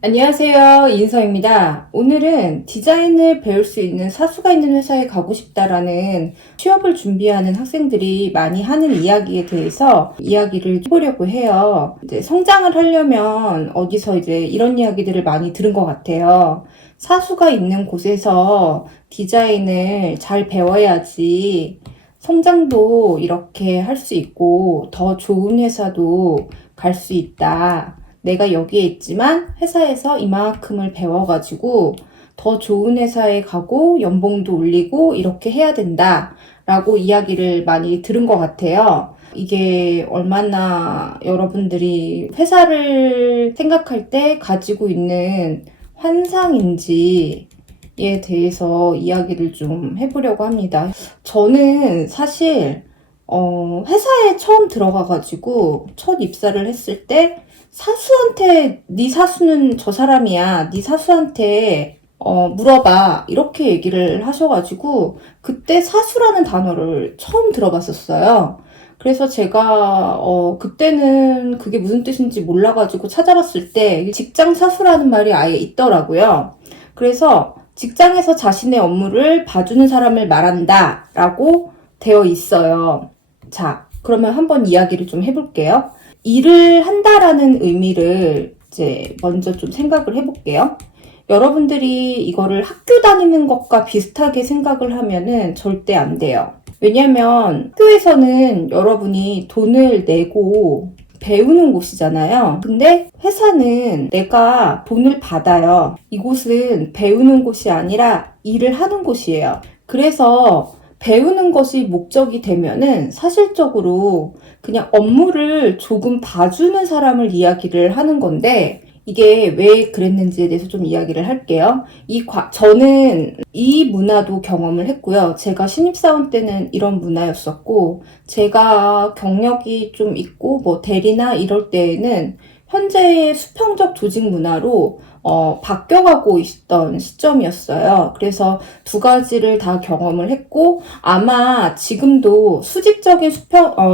안녕하세요. 이인서입니다. 오늘은 디자인을 배울 수 있는 사수가 있는 회사에 가고 싶다라는 취업을 준비하는 학생들이 많이 하는 이야기에 대해서 이야기를 해보려고 해요. 이제 성장을 하려면 어디서 이제 이런 이야기들을 많이 들은 것 같아요. 사수가 있는 곳에서 디자인을 잘 배워야지 성장도 이렇게 할 수 있고 더 좋은 회사도 갈 수 있다. 내가 여기에 있지만 회사에서 이만큼을 배워가지고 더 좋은 회사에 가고 연봉도 올리고 이렇게 해야 된다 라고 이야기를 많이 들은 것 같아요. 이게 얼마나 여러분들이 회사를 생각할 때 가지고 있는 환상인지에 대해서 이야기를 좀 해보려고 합니다. 저는 사실 회사에 처음 들어가가지고 첫 입사를 했을 때 사수한테 네 사수는 저 사람이야. 네 사수한테 물어봐. 이렇게 얘기를 하셔가지고 그때 사수라는 단어를 처음 들어봤었어요. 그래서 제가 그때는 그게 무슨 뜻인지 몰라가지고 찾아봤을 때 직장 사수라는 말이 아예 있더라고요. 그래서 직장에서 자신의 업무를 봐주는 사람을 말한다 라고 되어 있어요. 자, 그러면 한번 이야기를 좀 해볼게요. 일을 한다라는 의미를 이제 먼저 좀 생각을 해볼게요. 여러분들이 이거를 학교 다니는 것과 비슷하게 생각을 하면은 절대 안 돼요. 왜냐면 학교에서는 여러분이 돈을 내고 배우는 곳이잖아요. 근데 회사는 내가 돈을 받아요. 이곳은 배우는 곳이 아니라 일을 하는 곳이에요. 그래서 배우는 것이 목적이 되면은 사실적으로 그냥 업무를 조금 봐주는 사람을 이야기를 하는 건데 이게 왜 그랬는지에 대해서 좀 이야기를 할게요. 저는 이 문화도 경험을 했고요. 제가 신입사원 때는 이런 문화였었고, 제가 경력이 좀 있고, 뭐, 대리나 이럴 때에는 현재의 수평적 조직 문화로 바뀌어가고 있던 시점이었어요. 그래서 두 가지를 다 경험을 했고, 아마 지금도 수직적인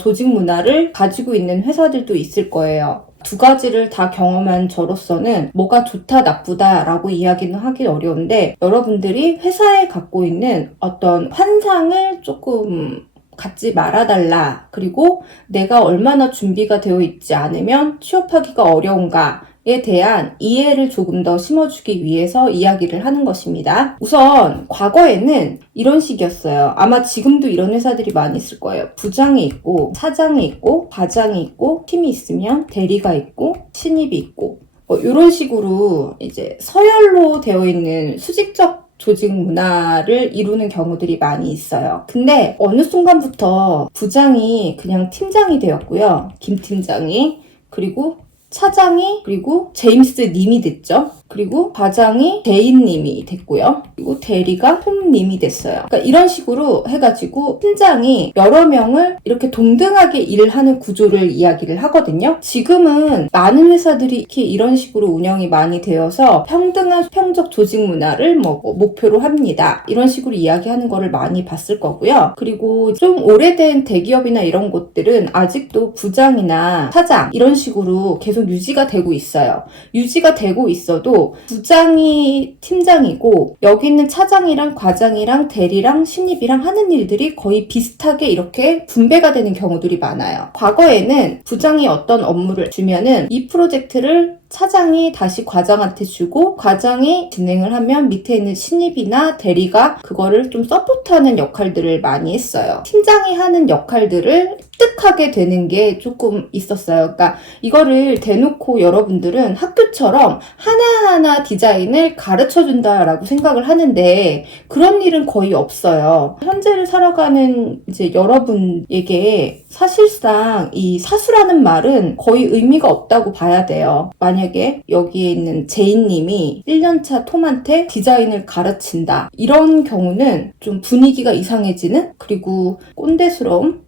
조직 문화를 가지고 있는 회사들도 있을 거예요. 두 가지를 다 경험한 저로서는 뭐가 좋다 나쁘다 라고 이야기는 하기 어려운데 여러분들이 회사에 갖고 있는 어떤 환상을 조금 갖지 말아달라. 그리고 내가 얼마나 준비가 되어 있지 않으면 취업하기가 어려운가에 대한 이해를 조금 더 심어주기 위해서 이야기를 하는 것입니다. 우선 과거에는 이런 식이었어요. 아마 지금도 이런 회사들이 많이 있을 거예요. 부장이 있고 사장이 있고 과장이 있고 팀이 있으면 대리가 있고 신입이 있고 이런 식으로 이제 서열로 되어 있는 수직적 조직 문화를 이루는 경우들이 많이 있어요. 근데 어느 순간부터 부장이 그냥 팀장이 되었고요. 김 팀장이. 그리고 차장이 그리고 제임스 님이 됐죠. 그리고 과장이 제인 님이 됐고요. 그리고 대리가 톰 님이 됐어요. 그러니까 이런 식으로 해가지고 팀장이 여러 명을 이렇게 동등하게 일을 하는 구조를 이야기를 하거든요. 지금은 많은 회사들이 이런 식으로 운영이 많이 되어서 평등한 수평적 조직 문화를 목표로 합니다. 이런 식으로 이야기하는 거를 많이 봤을 거고요. 그리고 좀 오래된 대기업이나 이런 곳들은 아직도 부장이나 차장 이런 식으로 계속 유지가 되고 있어요. 유지가 되고 있어도 부장이 팀장이고 여기 있는 차장이랑 과장이랑 대리랑 신입이랑 하는 일들이 거의 비슷하게 이렇게 분배가 되는 경우들이 많아요. 과거에는 부장이 어떤 업무를 주면은 이 프로젝트를 차장이 다시 과장한테 주고 과장이 진행을 하면 밑에 있는 신입이나 대리가 그거를 좀 서포트하는 역할들을 많이 했어요. 팀장이 하는 역할들을 습득하게 되는 게 조금 있었어요. 그러니까 이거를 대놓고 여러분들은 학교처럼 하나하나 디자인을 가르쳐준다라고 생각을 하는데 그런 일은 거의 없어요. 현재를 살아가는 이제 여러분에게 사실상 이 사수라는 말은 거의 의미가 없다고 봐야 돼요. 만약에 여기에 있는 제인님이 1년차 톰한테 디자인을 가르친다. 이런 경우는 좀 분위기가 이상해지는 그리고 꼰대스러움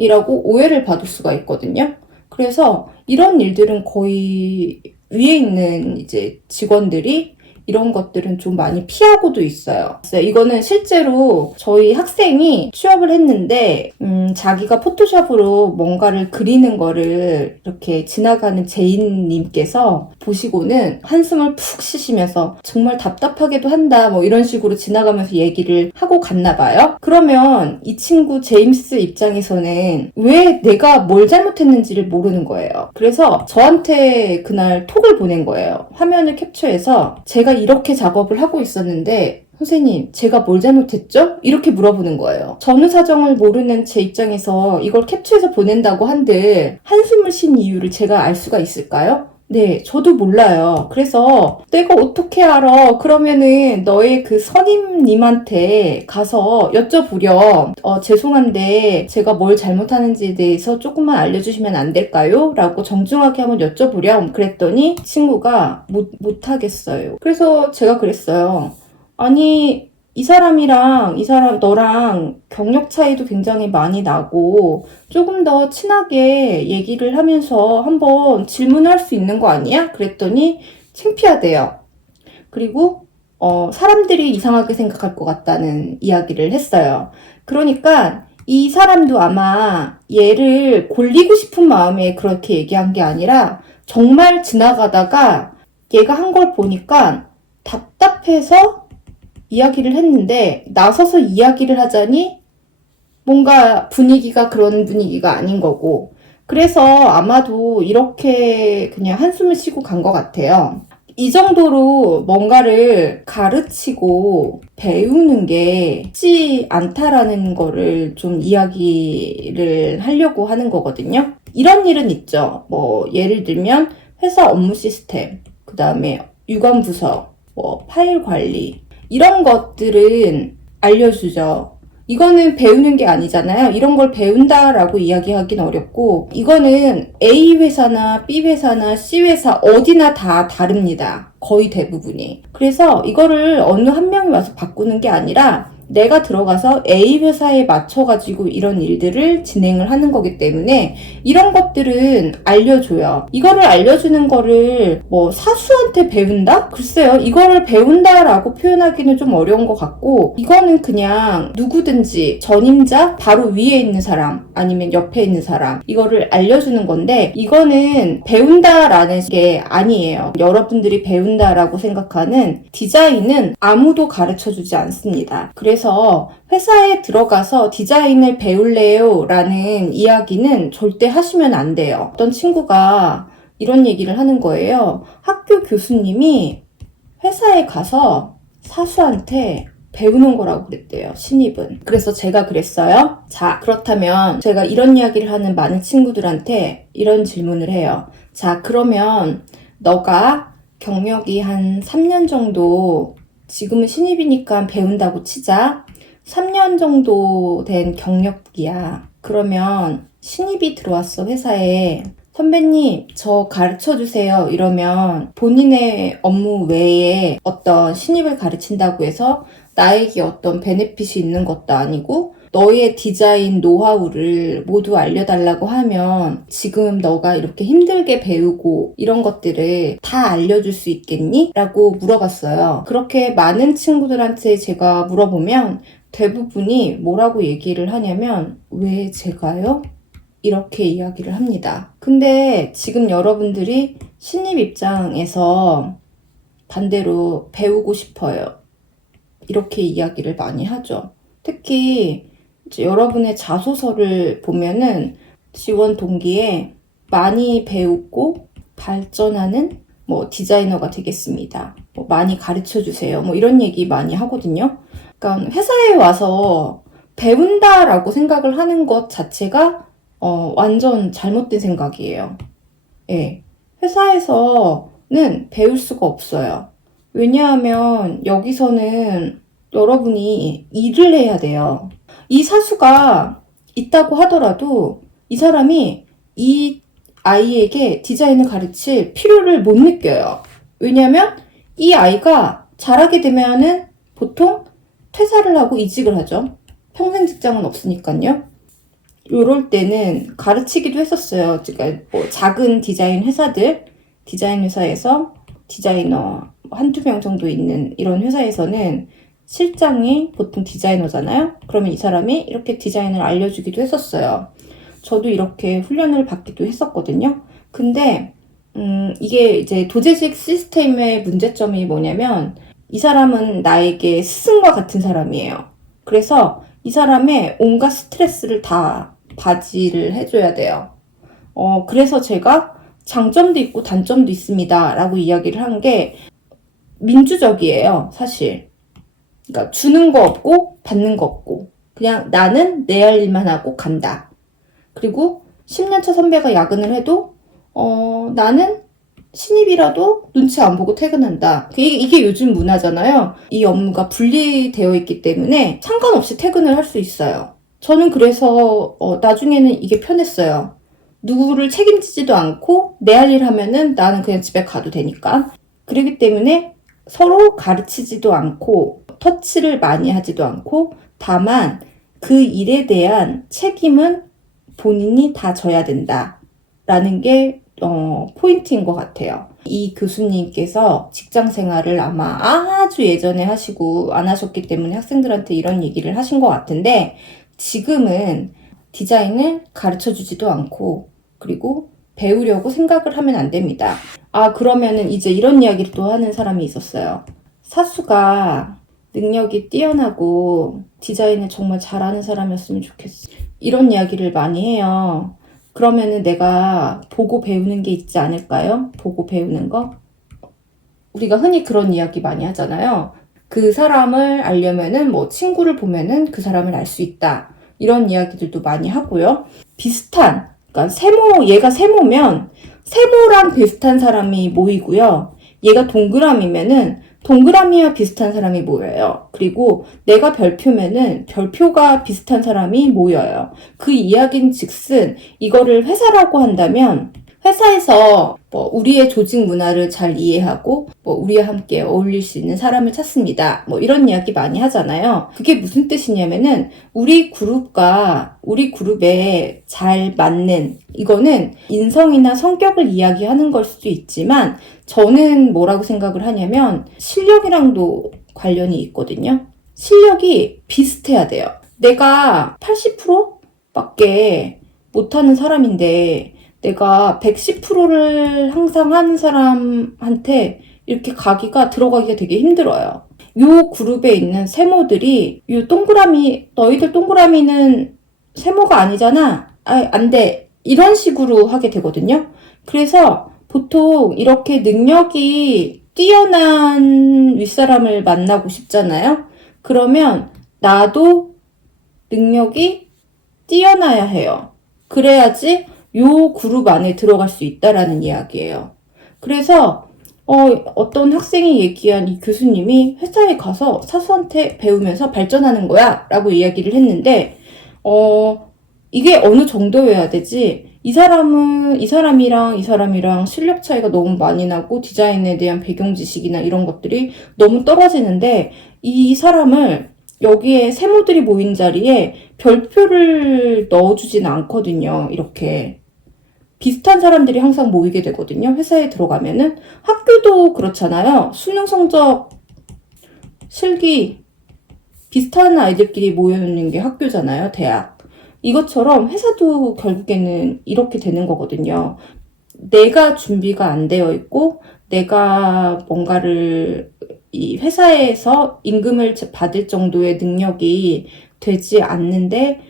이라고 오해를 받을 수가 있거든요. 그래서 이런 일들은 거의 위에 있는 이제 직원들이 이런 것들은 좀 많이 피하고도 있어요. 이거는 실제로 저희 학생이 취업을 했는데 자기가 포토샵으로 뭔가를 그리는 거를 이렇게 지나가는 제인님께서 보시고는 한숨을 푹 쉬시면서 정말 답답하게도 한다 뭐 이런 식으로 지나가면서 얘기를 하고 갔나 봐요. 그러면 이 친구 제임스 입장에서는 왜 내가 뭘 잘못했는지를 모르는 거예요. 그래서 저한테 그날 톡을 보낸 거예요. 화면을 캡처해서 제가 이렇게 작업을 하고 있었는데 선생님, 제가 뭘 잘못했죠? 이렇게 물어보는 거예요. 전후 사정을 모르는 제 입장에서 이걸 캡처해서 보낸다고 한들 한숨을 쉰 이유를 제가 알 수가 있을까요? 네, 저도 몰라요. 그래서 내가 어떻게 알아? 그러면은 너의 그 선임님한테 가서 여쭤보렴. 죄송한데 제가 뭘 잘못하는지에 대해서 조금만 알려주시면 안 될까요? 라고 정중하게 한번 여쭤보렴. 그랬더니 친구가 못하겠어요. 그래서 제가 그랬어요. 아니, 이 사람, 너랑 경력 차이도 굉장히 많이 나고, 조금 더 친하게 얘기를 하면서 한번 질문할 수 있는 거 아니야? 그랬더니, 창피하대요. 그리고, 사람들이 이상하게 생각할 것 같다는 이야기를 했어요. 그러니까, 이 사람도 아마 얘를 골리고 싶은 마음에 그렇게 얘기한 게 아니라, 정말 지나가다가 얘가 한 걸 보니까 답답해서 이야기를 했는데 나서서 이야기를 하자니 뭔가 분위기가 그런 분위기가 아닌 거고 그래서 아마도 이렇게 그냥 한숨을 쉬고 간 것 같아요. 이 정도로 뭔가를 가르치고 배우는 게 쉽지 않다라는 거를 좀 이야기를 하려고 하는 거거든요. 이런 일은 있죠. 뭐 예를 들면 회사 업무 시스템, 그 다음에 유관부서, 뭐 파일 관리 이런 것들은 알려주죠. 이거는 배우는 게 아니잖아요. 이런 걸 배운다라고 이야기하기는 어렵고 이거는 A 회사나 B 회사나 C 회사 어디나 다 다릅니다. 거의 대부분이. 그래서 이거를 어느 한 명이 와서 바꾸는 게 아니라 내가 들어가서 A 회사에 맞춰가지고 이런 일들을 진행을 하는 거기 때문에 이런 것들은 알려줘요. 이거를 알려주는 거를 뭐 사수한테 배운다? 글쎄요. 이거를 배운다라고 표현하기는 좀 어려운 것 같고 이거는 그냥 누구든지 전임자 바로 위에 있는 사람 아니면 옆에 있는 사람 이거를 알려주는 건데 이거는 배운다라는 게 아니에요. 여러분들이 배운다라고 생각하는 디자인은 아무도 가르쳐주지 않습니다. 그래서 회사에 들어가서 디자인을 배울래요? 라는 이야기는 절대 하시면 안 돼요. 어떤 친구가 이런 얘기를 하는 거예요. 학교 교수님이 회사에 가서 사수한테 배우는 거라고 그랬대요. 신입은. 그래서 제가 그랬어요. 자, 그렇다면 제가 이런 이야기를 하는 많은 친구들한테 이런 질문을 해요. 자, 그러면 너가 경력이 한 3년 정도 지금은 신입이니까 배운다고 치자. 3년 정도 된 경력이야. 그러면 신입이 들어왔어, 회사에. 선배님, 저 가르쳐 주세요. 이러면 본인의 업무 외에 어떤 신입을 가르친다고 해서 나에게 어떤 베네핏이 있는 것도 아니고 너의 디자인 노하우를 모두 알려달라고 하면 지금 너가 이렇게 힘들게 배우고 이런 것들을 다 알려줄 수 있겠니? 라고 물어봤어요. 그렇게 많은 친구들한테 제가 물어보면 대부분이 뭐라고 얘기를 하냐면 왜 제가요? 이렇게 이야기를 합니다. 근데 지금 여러분들이 신입 입장에서 반대로 배우고 싶어요. 이렇게 이야기를 많이 하죠. 특히 이제 여러분의 자소서를 보면은 지원 동기에 많이 배우고 발전하는 뭐 디자이너가 되겠습니다. 뭐 많이 가르쳐 주세요. 뭐 이런 얘기 많이 하거든요. 그러니까 회사에 와서 배운다라고 생각을 하는 것 자체가 완전 잘못된 생각이에요. 예. 회사에서는 배울 수가 없어요. 왜냐하면 여기서는 여러분이 일을 해야 돼요. 이 사수가 있다고 하더라도 이 사람이 이 아이에게 디자인을 가르칠 필요를 못 느껴요. 왜냐하면 이 아이가 자라게 되면은 보통 퇴사를 하고 이직을 하죠. 평생 직장은 없으니까요. 요럴 때는 가르치기도 했었어요. 그러니까 뭐 작은 디자인 회사들, 디자인 회사에서 디자이너 한두 명 정도 있는 이런 회사에서는 실장이 보통 디자이너잖아요. 그러면 이 사람이 이렇게 디자인을 알려주기도 했었어요. 저도 이렇게 훈련을 받기도 했었거든요. 근데 이게 이제 도제식 시스템의 문제점이 뭐냐면 이 사람은 나에게 스승과 같은 사람이에요. 그래서 이 사람의 온갖 스트레스를 다 바지를 해줘야 돼요. 그래서 제가 장점도 있고 단점도 있습니다 라고 이야기를 한 게 민주적이에요, 사실. 그러니까 주는 거 없고 받는 거 없고 그냥 나는 내 할 일만 하고 간다. 그리고 10년차 선배가 야근을 해도 나는 신입이라도 눈치 안 보고 퇴근한다. 이게 요즘 문화잖아요. 이 업무가 분리되어 있기 때문에 상관없이 퇴근을 할 수 있어요. 저는 그래서 나중에는 이게 편했어요. 누구를 책임지지도 않고 내 할 일 하면은 나는 그냥 집에 가도 되니까. 그렇기 때문에 서로 가르치지도 않고 터치를 많이 하지도 않고 다만 그 일에 대한 책임은 본인이 다 져야 된다라는 게 포인트인 것 같아요. 이 교수님께서 직장 생활을 아마 아주 예전에 하시고 안 하셨기 때문에 학생들한테 이런 얘기를 하신 것 같은데 지금은 디자인을 가르쳐 주지도 않고 그리고 배우려고 생각을 하면 안 됩니다. 그러면은 이제 이런 이야기를 또 하는 사람이 있었어요. 사수가 능력이 뛰어나고 디자인을 정말 잘하는 사람이었으면 좋겠어. 이런 이야기를 많이 해요. 그러면은 내가 보고 배우는 게 있지 않을까요? 보고 배우는 거? 우리가 흔히 그런 이야기 많이 하잖아요. 그 사람을 알려면은 뭐 친구를 보면은 그 사람을 알 수 있다. 이런 이야기들도 많이 하고요. 비슷한, 그러니까 얘가 세모면 세모랑 비슷한 사람이 모이고요. 얘가 동그라미면은 동그라미와 비슷한 사람이 모여요. 그리고 내가 별표면은 별표가 비슷한 사람이 모여요. 그 이야기는 즉슨 이거를 회사라고 한다면 회사에서 뭐 우리의 조직 문화를 잘 이해하고 뭐 우리와 함께 어울릴 수 있는 사람을 찾습니다. 뭐 이런 이야기 많이 하잖아요. 그게 무슨 뜻이냐면은 우리 그룹에 잘 맞는 이거는 인성이나 성격을 이야기하는 걸 수도 있지만 저는 뭐라고 생각을 하냐면 실력이랑도 관련이 있거든요. 실력이 비슷해야 돼요. 내가 80%밖에 못하는 사람인데 내가 110%를 항상 하는 사람한테 이렇게 들어가기가 되게 힘들어요. 요 그룹에 있는 세모들이 너희들 동그라미는 세모가 아니잖아. 안 돼. 이런 식으로 하게 되거든요. 그래서 보통 이렇게 능력이 뛰어난 윗사람을 만나고 싶잖아요. 그러면 나도 능력이 뛰어나야 해요. 그래야지 요 그룹 안에 들어갈 수 있다라는 이야기예요. 그래서 어떤 학생이 얘기한 이 교수님이 회사에 가서 사수한테 배우면서 발전하는 거야 라고 이야기를 했는데 이게 어느 정도여야 되지? 이 사람이랑 실력 차이가 너무 많이 나고 디자인에 대한 배경 지식이나 이런 것들이 너무 떨어지는데 이 사람을 여기에 세모들이 모인 자리에 별표를 넣어주진 않거든요. 이렇게 비슷한 사람들이 항상 모이게 되거든요. 회사에 들어가면은 학교도 그렇잖아요. 수능 성적 실기 비슷한 아이들끼리 모여있는 게 학교잖아요. 대학. 이것처럼 회사도 결국에는 이렇게 되는 거거든요. 내가 준비가 안 되어 있고 내가 뭔가를 이 회사에서 임금을 받을 정도의 능력이 되지 않는데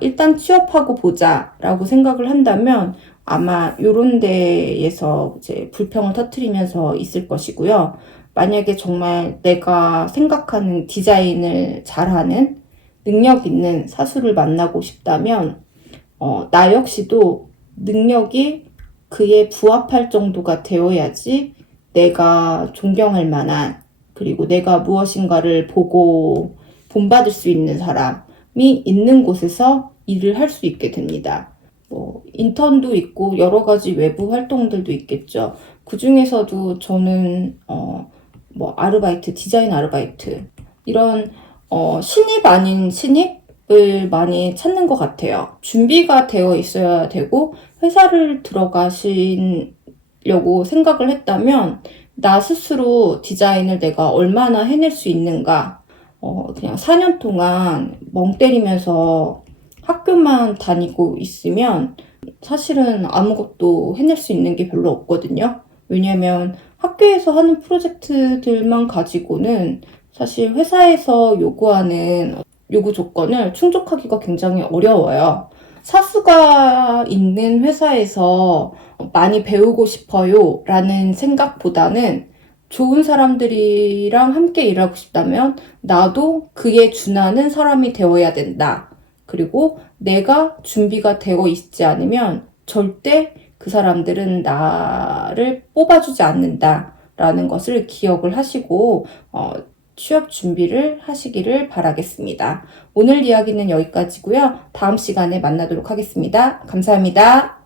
일단 취업하고 보자 라고 생각을 한다면 아마 요런 데에서 이제 불평을 터뜨리면서 있을 것이고요. 만약에 정말 내가 생각하는 디자인을 잘하는 능력 있는 사수를 만나고 싶다면 나 역시도 능력이 그에 부합할 정도가 되어야지 내가 존경할 만한 그리고 내가 무엇인가를 보고 본받을 수 있는 사람이 있는 곳에서 일을 할 수 있게 됩니다. 인턴도 있고 여러 가지 외부 활동들도 있겠죠. 그 중에서도 저는 디자인 아르바이트 이런 신입 아닌 신입을 많이 찾는 것 같아요. 준비가 되어 있어야 되고 회사를 들어가시려고 생각을 했다면 나 스스로 디자인을 내가 얼마나 해낼 수 있는가. 그냥 4년 동안 멍 때리면서 학교만 다니고 있으면 사실은 아무것도 해낼 수 있는 게 별로 없거든요. 왜냐면 학교에서 하는 프로젝트들만 가지고는 사실 회사에서 요구하는 요구 조건을 충족하기가 굉장히 어려워요. 사수가 있는 회사에서 많이 배우고 싶어요 라는 생각보다는 좋은 사람들이랑 함께 일하고 싶다면 나도 그에 준하는 사람이 되어야 된다. 그리고 내가 준비가 되어 있지 않으면 절대 그 사람들은 나를 뽑아주지 않는다. 라는 것을 기억을 하시고 취업 준비를 하시기를 바라겠습니다. 오늘 이야기는 여기까지고요. 다음 시간에 만나도록 하겠습니다. 감사합니다.